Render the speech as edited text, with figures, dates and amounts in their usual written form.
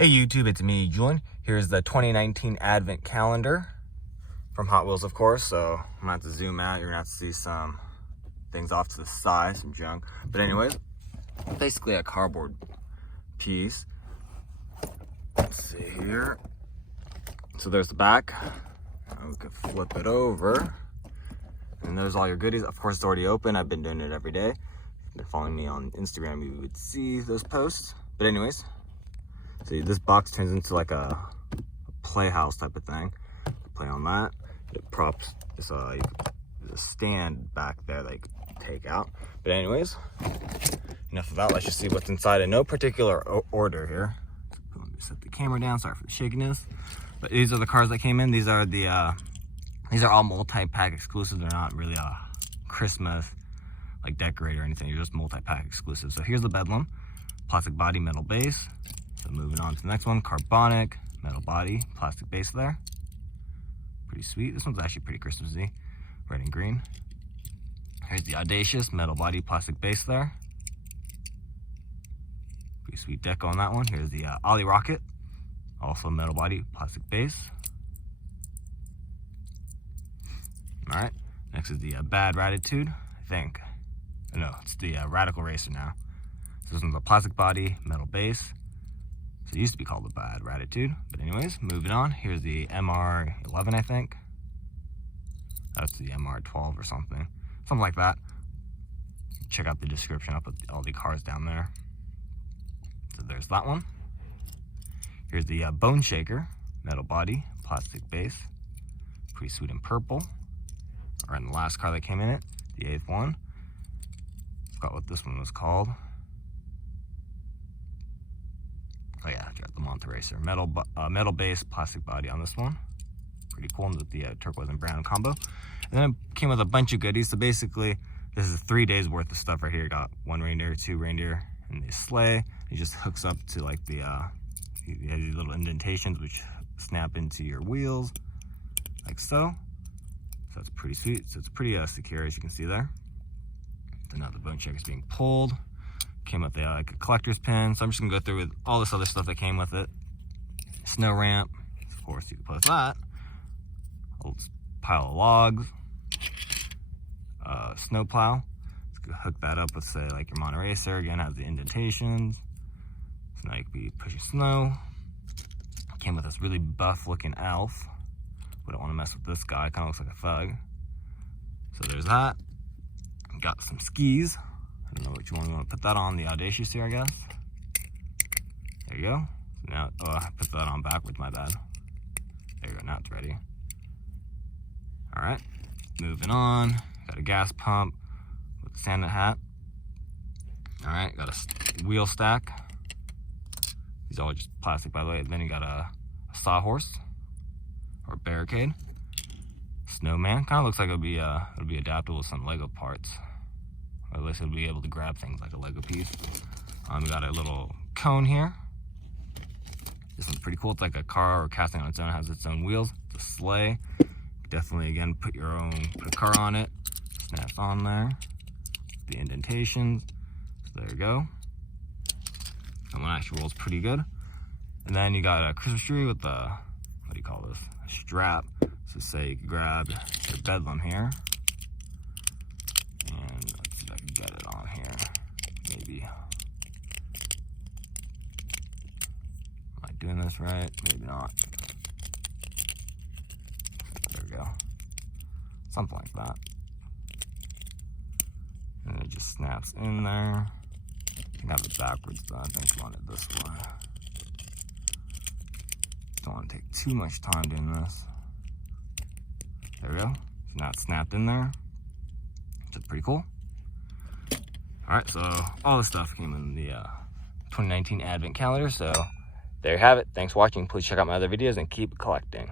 Hey YouTube, it's me, Julian. Here's the 2019 Advent Calendar from Hot Wheels, of course. So I'm gonna have to zoom out. You're gonna have to see some things off to the side, some junk. But anyways, basically a cardboard piece. Let's see here. So there's the back. We could flip it over. And there's all your goodies. Of course, it's already open. I've been doing it every day. If you've been following me on Instagram, you would see those posts. But anyways, see, this box turns into like a playhouse type of thing. Play on that. It props. There's a stand back there that you can take out. But anyways, enough of that. Let's just see what's inside in no particular order here. Let me set the camera down. Sorry for the shakiness. But these are the cars that came in. These are all multi-pack exclusives. They're not really a Christmas like decorator or anything. You're just multi-pack exclusive. So here's the Bedlam, plastic body, metal base. So moving on to the next one, Carbonic, metal body, plastic base there. Pretty sweet. This one's actually pretty Christmassy, red and green. Here's the Audacious, metal body, plastic base there. Pretty sweet deco on that one. Here's the Ollie rocket, also metal body, plastic base. All right, next is the Bad Ratitude, I think. No, it's the Ratical Racer now. So this one's a plastic body, metal base. So it used to be called the Bad Ratitude. But anyways, moving on. Here's the MR11, I think. That's the MR12 or something. Something like that. Check out the description. I'll put all the cars down there. So there's that one. Here's the Bone Shaker, metal body, plastic base. Pretty sweet in purple. All right, and the last car that came in it, the 8th one. Forgot what this one was called. Oh yeah, the Monteracer. Metal base, plastic body on this one. Pretty cool with the turquoise and brown combo. And then it came with a bunch of goodies. So basically, this is 3 days worth of stuff right here. You got 1 reindeer, 2 reindeer, and the sleigh. It just hooks up to like the, you have these little indentations which snap into your wheels, like so. So that's pretty sweet. So it's pretty secure, as you can see there. Then now the bone check is being pulled. Came with like a collector's pin, so I'm just gonna go through with all this other stuff that came with it. Snow ramp, of course you can put that. Old pile of logs. Snow plow. Let's hook that up with, say, like your Monteracer. Again, has the indentations. So now you can be pushing snow. Came with this really buff looking elf. We don't want to mess with this guy. Kind of looks like a thug. So there's that. Got some skis. I don't know which one we want to put that on. The Audacious here, I guess. There you go. So now, oh, I put that on backwards, my bad. There you go, now it's ready. All right, moving on. Got a gas pump with a Santa hat. All right, got a wheel stack. These are all just plastic, by the way. Then you got a Sawhorse or Barricade. Snowman, kind of looks like it'll be adaptable with some Lego parts. Or at least it'll be able to grab things like a Lego piece. We got a little cone here. This one's pretty cool. It's like a car or casting on its own. It has its own wheels. It's a sleigh. Definitely, again, put a car on it. Snaps on there. The indentations. So there you go. That one actually rolls pretty good. And then you got a Christmas tree with the, what do you call this? A strap. So say you could grab your Bedlam here. Get it on here, maybe. Am I doing this right? Maybe not. There we go. Something like that. And it just snaps in there. I think I have it backwards though. I think I want it this way. Don't want to take too much time doing this. There we go. So now it's snapped in there. Which is pretty cool. Alright, so all this stuff came in the 2019 Advent Calendar, so there you have it. Thanks for watching. Please check out my other videos and keep collecting.